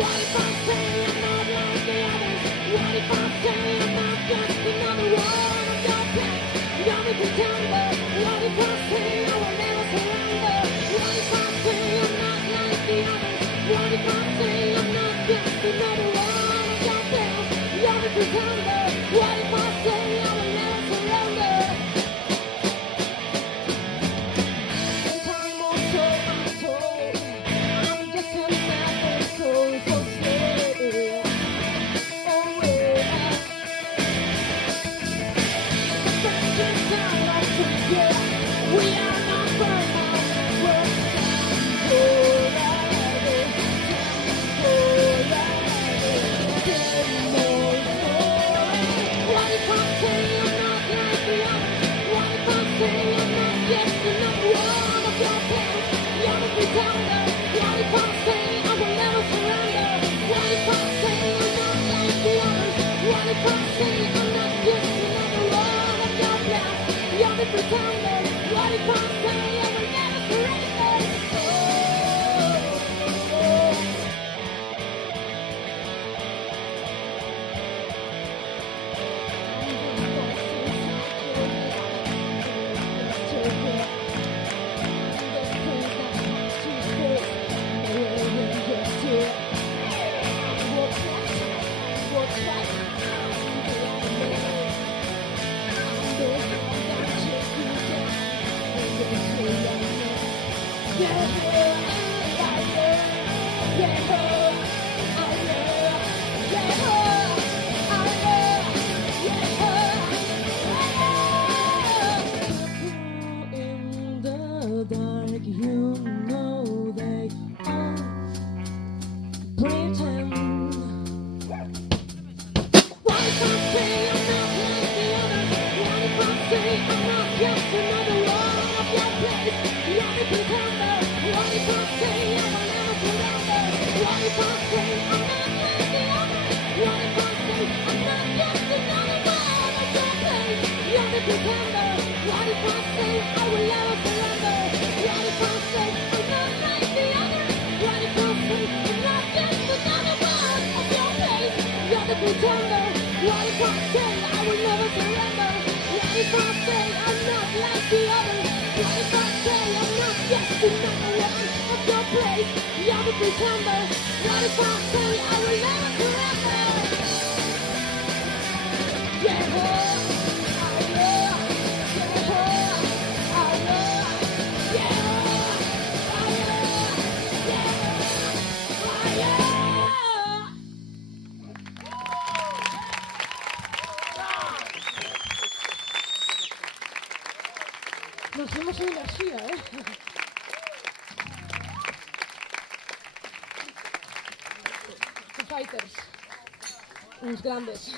if I say I'm not like the others? What if I say I'm not just another one of your plans? You're the pretender. What if I say I will never surrender? What if I say I'm not like the others? What if I say I'm not just another one of your plans? You're the pretender. What if I say I will never surrender? Time also I'm told I'm just another soul for sale. Oh yeah. The vengeance out of forget. We are not permanent. We're temporary. What if I say I'm not like the others? What if I say I'm not just another one of your plans? You're the pretender. What if I say I will never surrender? What if I say I'm not like the others? What if I say I'm not just another one of your plans? You're the pretender. What if I say I will never surrender? In the dark, you know they all pretend. What if I say I'm not like the others? What if I say I'm not just another one of your place? You're the pretender. What if I say I will never surrender? What if I say I'm not like the others? What if I say I'm not just another one of your place? You're the pretender. What if I say I will never surrender? What if I say I'm not like the others? What if I say I'm not just another one of your place? You're the pretender. What if I say I will never surrender? What if I say I'm not like the others? What if I say I'm not just another one of your place? You're the pretender. What if I say I will never surrender? Yeah, I love, yeah, I love, yeah, I love, yeah, I love. Nos vemos hoy así, Foo Fighters, uns grandes.